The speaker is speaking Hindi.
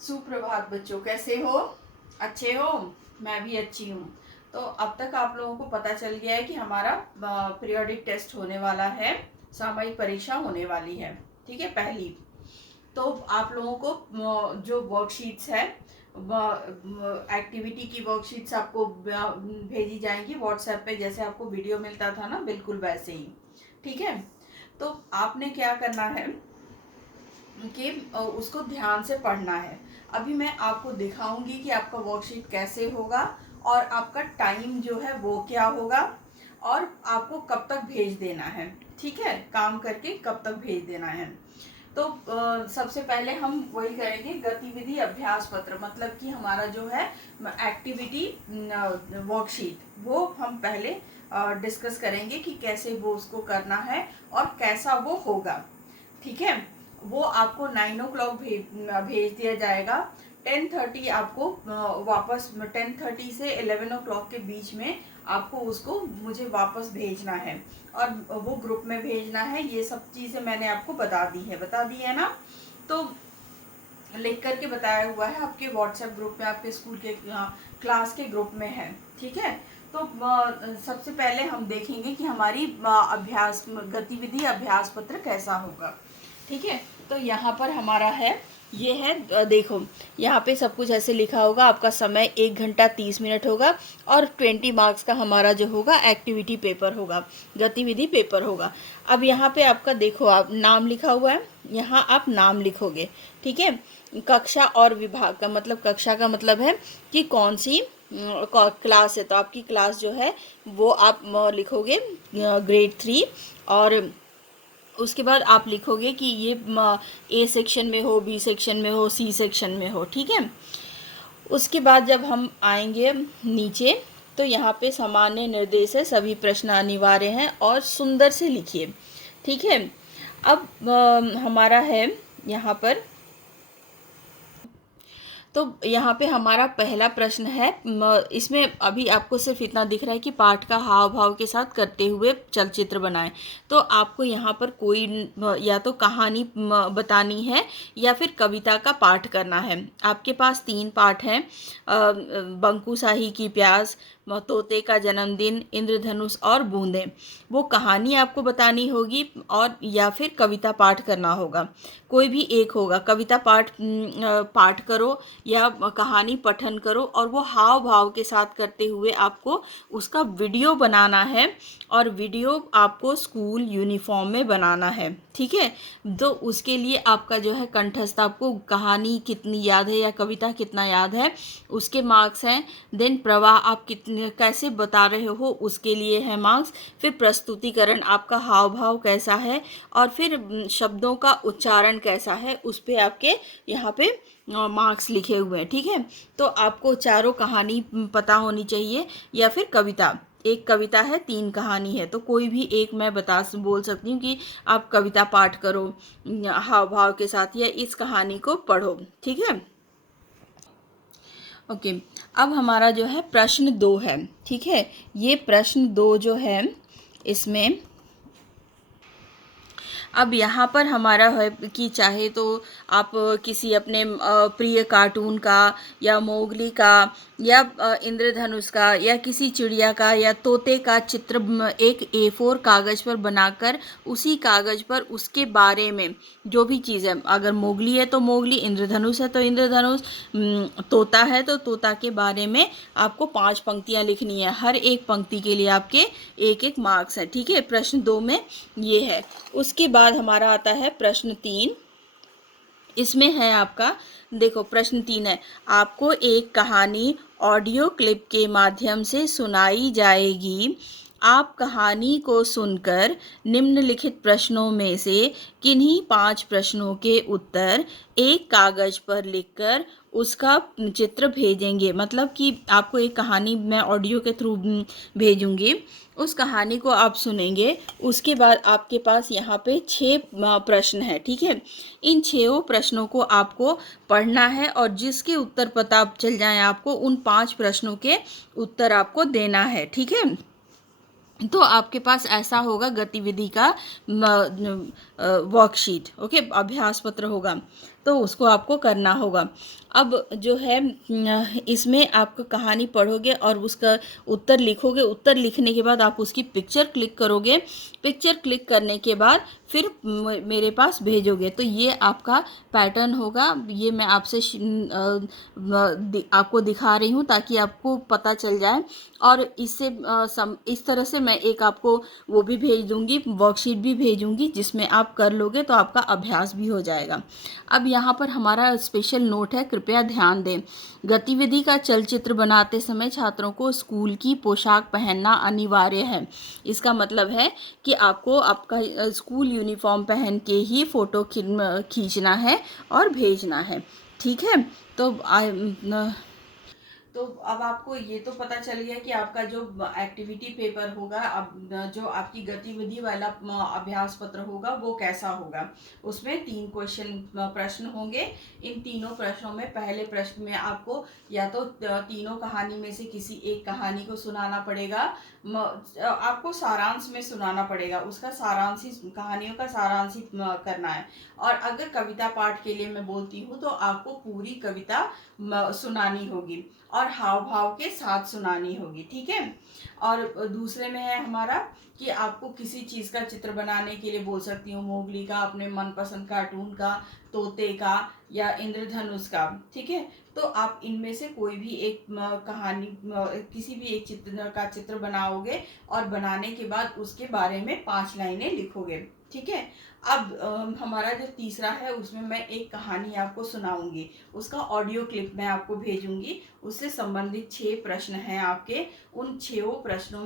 सुप्रभात बच्चों, कैसे हो? अच्छे हो? मैं भी अच्छी हूँ। तो अब तक आप लोगों को पता चल गया है कि हमारा पीरियोडिक टेस्ट होने वाला है, सामयिक परीक्षा होने वाली है। ठीक है, पहली। तो आप लोगों को जो वर्कशीट्स है, एक्टिविटी की वर्कशीट्स आपको भेजी जाएंगी व्हाट्सएप पे, जैसे आपको वीडियो मिलता था ना, बिल्कुल वैसे ही। ठीक है। तो आपने क्या करना है कि उसको ध्यान से पढ़ना है। अभी मैं आपको दिखाऊंगी कि आपका वर्कशीट कैसे होगा और आपका टाइम जो है वो क्या होगा और आपको कब तक भेज देना है। ठीक है, काम करके कब तक भेज देना है। तो सबसे पहले हम वही करेंगे, गतिविधि अभ्यास पत्र, मतलब कि हमारा जो है एक्टिविटी वर्कशीट, वो हम पहले डिस्कस करेंगे कि कैसे वो उसको करना है और कैसा वो होगा। ठीक है, वो आपको 9 o'clock भेज दिया जाएगा। 10:30 आपको वापस 10:30 से 11 o'clock के बीच में आपको उसको मुझे वापस भेजना है और वो ग्रुप में भेजना है। ये सब चीज़ें मैंने आपको बता दी है ना। तो लिख करके बताया हुआ है आपके व्हाट्सएप ग्रुप में, आपके स्कूल के क्लास के ग्रुप में है। ठीक है। तो सबसे पहले हम देखेंगे कि हमारी अभ्यास गतिविधि अभ्यास पत्र कैसा होगा। ठीक है। तो यहाँ पर हमारा है, ये है, देखो यहाँ पे सब कुछ ऐसे लिखा होगा। आपका समय 1 घंटा 30 मिनट होगा और 20 मार्क्स का हमारा जो होगा एक्टिविटी पेपर होगा, गतिविधि पेपर होगा। अब यहाँ पे आपका देखो, आप नाम लिखा हुआ है, यहाँ आप नाम लिखोगे। ठीक है। कक्षा और विभाग का मतलब, कक्षा का मतलब है कि कौन सी क्लास है, तो आपकी क्लास जो है वो आप लिखोगे ग्रेड 3। और उसके बाद आप लिखोगे कि ये ए सेक्शन में हो, बी सेक्शन में हो, सी सेक्शन में हो। ठीक है। उसके बाद जब हम आएंगे नीचे, तो यहाँ पे सामान्य निर्देश है, सभी प्रश्न अनिवार्य हैं और सुंदर से लिखिए। ठीक है। अब हमारा है यहाँ पर, तो यहाँ पे हमारा पहला प्रश्न है, इसमें अभी आपको सिर्फ इतना दिख रहा है कि पाठ का हाव भाव के साथ करते हुए चलचित्र बनाएं। तो आपको यहाँ पर कोई या तो कहानी बतानी है या फिर कविता का पाठ करना है। आपके पास 3 पाठ हैं, बंकू शाही की प्यास, तोते का जन्मदिन, इंद्रधनुष और बूंदें। वो कहानी आपको बतानी होगी और या फिर कविता पाठ करना होगा, कोई भी एक होगा। कविता पाठ करो या कहानी पठन करो और वो हाव भाव के साथ करते हुए आपको उसका वीडियो बनाना है और वीडियो आपको स्कूल यूनिफॉर्म में बनाना है। ठीक है। तो उसके लिए आपका जो है कंठस्थ, आपको कहानी कितनी याद है या कविता कितना याद है उसके मार्क्स हैं। देन प्रवाह आप कितने कैसे बता रहे हो उसके लिए है मार्क्स। फिर प्रस्तुतिकरण, आपका हाव भाव कैसा है और फिर शब्दों का उच्चारण कैसा है, उस पे आपके यहाँ पे मार्क्स लिखे हुए हैं। ठीक है। तो आपको चारों कहानी पता होनी चाहिए या फिर कविता, एक कविता है 3 कहानी है, तो कोई भी एक मैं बोल सकती हूँ कि आप कविता पाठ करो हाव भाव के साथ या इस कहानी को पढ़ो। ठीक है। ओके। अब हमारा जो है प्रश्न 2 है। ठीक है। ये प्रश्न 2 जो है, इसमें अब यहाँ पर हमारा है कि चाहे तो आप किसी अपने प्रिय कार्टून का या मोगली का या इंद्रधनुष का या किसी चिड़िया का या तोते का चित्र एक A4 कागज़ पर बनाकर उसी कागज़ पर उसके बारे में जो भी चीज़ है, अगर मोगली है तो मोगली, इंद्रधनुष है तो इंद्रधनुष, तोता है तो तोता के बारे में आपको 5 पंक्तियाँ लिखनी है। हर एक पंक्ति के लिए आपके 1-1 मार्क्स है। ठीक है। प्रश्न 2 में ये है। उसके बाद हमारा आता है प्रश्न 3। इसमें है आपका, देखो प्रश्न 3 है, आपको एक कहानी ऑडियो क्लिप के माध्यम से सुनाई जाएगी। आप कहानी को सुनकर निम्नलिखित प्रश्नों में से किन्हीं 5 प्रश्नों के उत्तर एक कागज पर लिखकर उसका चित्र भेजेंगे। मतलब कि आपको एक कहानी मैं ऑडियो के थ्रू भेजूंगी, उस कहानी को आप सुनेंगे। उसके बाद आपके पास यहाँ पे 6 प्रश्न है। ठीक है। इन 6 प्रश्नों को आपको पढ़ना है और जिसके उत्तर पता चल जाए आपको, उन 5 प्रश्नों के उत्तर आपको देना है। ठीक है। तो आपके पास ऐसा होगा गतिविधि का वर्कशीट, ओके, अभ्यास पत्र होगा, तो उसको आपको करना होगा। अब जो है इसमें आप कहानी पढ़ोगे और उसका उत्तर लिखोगे। उत्तर लिखने के बाद आप उसकी पिक्चर क्लिक करोगे। पिक्चर क्लिक करने के बाद फिर मेरे पास भेजोगे। तो ये आपका पैटर्न होगा। ये मैं आपसे आपको दिखा रही हूँ ताकि आपको पता चल जाए। और इससे इस तरह से मैं एक आपको वो भी भेज दूँगी, वर्कशीट भी भेजूँगी, जिसमें आप कर लोगे तो आपका अभ्यास भी हो जाएगा। अब यहाँ पर हमारा स्पेशल नोट है, कृपया ध्यान दें। गतिविधि का चलचित्र बनाते समय छात्रों को स्कूल की पोशाक पहनना अनिवार्य है। इसका मतलब है कि आपको आपका स्कूल यूनिफॉर्म पहन के ही फ़ोटो खींचना है और भेजना है। ठीक है? तो तो अब आपको ये तो पता चल गया कि आपका जो एक्टिविटी पेपर होगा, अब जो आपकी गतिविधि वाला अभ्यास पत्र होगा वो कैसा होगा। उसमें 3 प्रश्न होंगे। इन तीनों प्रश्नों में पहले प्रश्न में आपको या तो तीनों कहानी में से किसी एक कहानी को सुनाना पड़ेगा। आपको सारांश में सुनाना पड़ेगा, उसका सारांश ही, कहानियों का सारांश ही करना है। और अगर कविता पाठ के लिए मैं बोलती हूँ तो आपको पूरी कविता सुनानी होगी और हाव भाव के साथ सुनानी होगी। ठीक है? और दूसरे में है हमारा कि आपको किसी चीज़ का चित्र बनाने के लिए बोल सकती हूँ, मोगली का, अपने मनपसंद कार्टून का, तोते का या इंद्रधनुष का। ठीक है? तो आप इनमें से कोई भी एक कहानी, किसी भी एक चित्र बनाओगे और बनाने के बाद उसके बारे में 5 लाइनें लिखोगे। ठीक है? अब हमारा जो तीसरा है उसमें मैं एक कहानी आपको सुनाऊंगी, उसका ऑडियो क्लिप मैं आपको भेजूंगी। उससे संबंधित 6 प्रश्न हैं आपके। उन 6 प्रश्नों